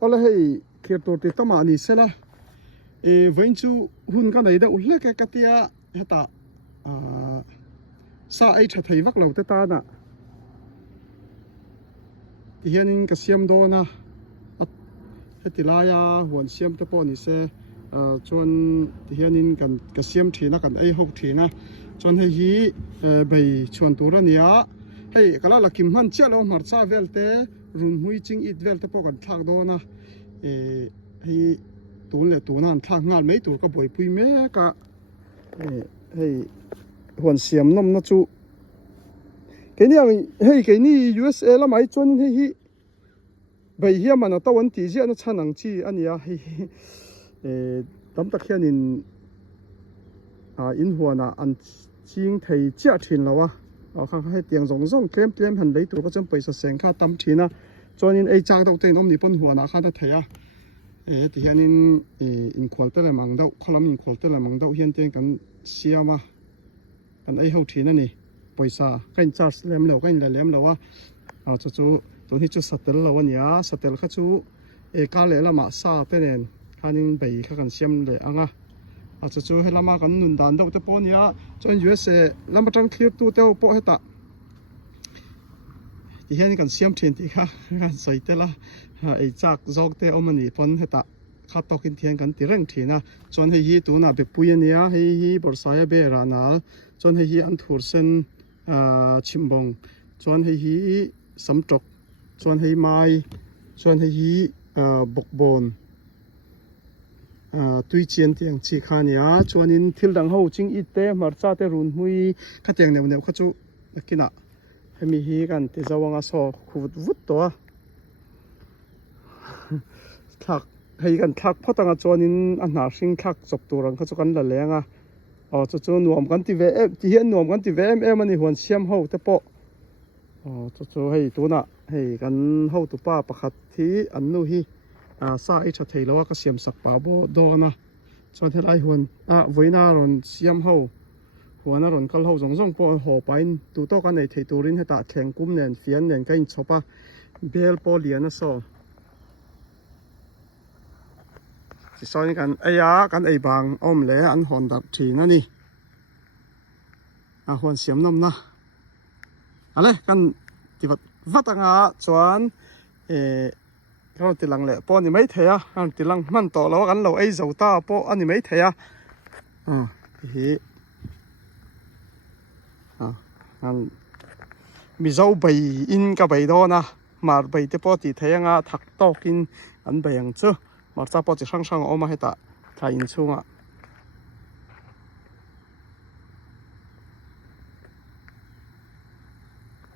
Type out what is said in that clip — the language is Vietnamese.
ola hei kher tor te tama ni sela e vein chu hun ka nei da ulla ka katia heta sa ai tha thei vak lo te ta na hianin ka siam do na hetilaya huan siam te po ni se chuan hianin kan ka siam thina kan ei ho thina chuan hei hi bei chuan tur ania hei kala lakim han chalo marcha velte run hui ching it velte po kan thak do na hei tun le tunan thak ngal mei tur ka boi pui me ka hei huan siam nom na chu cái này hey cái này USA là mấy chuyện hey bây giờ mà nó tao vẫn tí gì nó chăn năng chi anh ya hey tấm tắc hiện in in hoa na anh chính thấy chia tiền rồi à khang hay tiền rong rong kem hành lấy tụi có chân पैसा sen khá tấm tiền à cho nên ai trang đầu tiên ông đi bận hoa na khá đã thấy à thì hiện in quality là mang đâu column in quality là mang đâu hiện tiền cần xia mà cần ai hậu tiền này पैसा cái charge lem lo cái là lem lo à chú tụi hi chú settle lo ania settle khá chú cá lẽ là mà sa thế nên hanin bay khá cần xem lẽ anga à chú hay là mà cần nụn đàn đâu thế po nia cho nên USA làm trang clear tu teo po hết ta thì hiện cần xem tiền thì khá cần soi thế là ai chắc dog thế ông mình pon hết ta khá to kinh thiên cần tiền tiền à cho nên hi tu na bị bùi nia hi bor sai be ra na cho nên hi ăn thua sen chim bông chọn hay hi sắm trọc chọn hay mai chọn hay hi bọc bồn tuy chiến tiếng chỉ khá nhá chọn in thil đằng hậu chính ít té mà cha té run hui khát tiếng nèo nèo khát chú cái nọ hay mi hiกันแต่จะวางสอขุดวุดตัวทักให้กันทักเพราะตั้งจวนinอันหาสิ่งทักจบตัวรังขจุกันละแรงอ่ะchúนวมกันที่เวฟที่เห็นนวมกันที่เวฟมันนี่หัวเสียมเขาแต่ปะchúให้ตัวน่ะให้กันเขาตัวป้าประคัดที่อันนู้นฮีสายชัดเจนแล้วก็เสียมสักป่าโบดอนะจนที่ไรหัวไว้น่ารอนเสียมเขาหัวน่ารอนก็เขาส่งปอหอบไปตัวโตกันในที่ตัวรินให้ตาแข่งกุ้มเนียนเฟียนเนียนกันชอบปะเบลปอเลียนนะซอซอยกันไอ้ยากันไอ้บางอ้อมแหล่อันหอนดับทีนั่นนี่หวนเสียมน้ำนะอะไรกันที่วัดต่างชวนเราติลังแหละปอนี่ไม่เทียกันติลังมันต่อแล้วกันเราไอ้เจ้าตาปออันนี้ไม่เทียที่อันมีเจ้าใบอินกับใบดอนะมาใบที่ปอติเทียงถักตอกินอันใบยังเจ้ามาจ้าปอจะช่างๆออกมาให้ตาถ่ายอินช่วง